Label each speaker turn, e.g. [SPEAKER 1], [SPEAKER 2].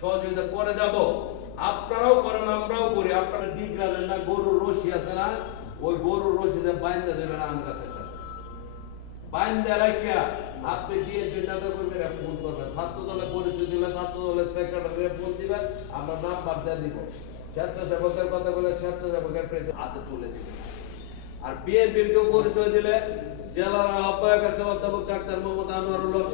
[SPEAKER 1] সহযোগিতা করে যাব। আপনারাও করেন, আমরাও করি। আপনারা ডিগরা দেন না গরুর রশি আছে না? ওই গরুর রশিতে বাইন্দা দেবেন আম গাছের সাথে। বাইন্দা রাখিয়া আপনি নেতা কর্মীরা ফোন করবেন। ছাত্র দলে পরিচয় দিলে ছাত্র দলের সেক্রেটারি ফোন দিবেন, আমরা নাম্বার দিয়ে দিব। স্বেচ্ছাসেবকের কথা বলে স্বেচ্ছাসেবকের হাতে তুলে দিবেন। আর বিএনপির কেউ পরিচয় দিলে জেলার আহ্বায়ক আছে অধ্যাপক ডাক্তার মোহাম্মদ আনোয়ারুল হক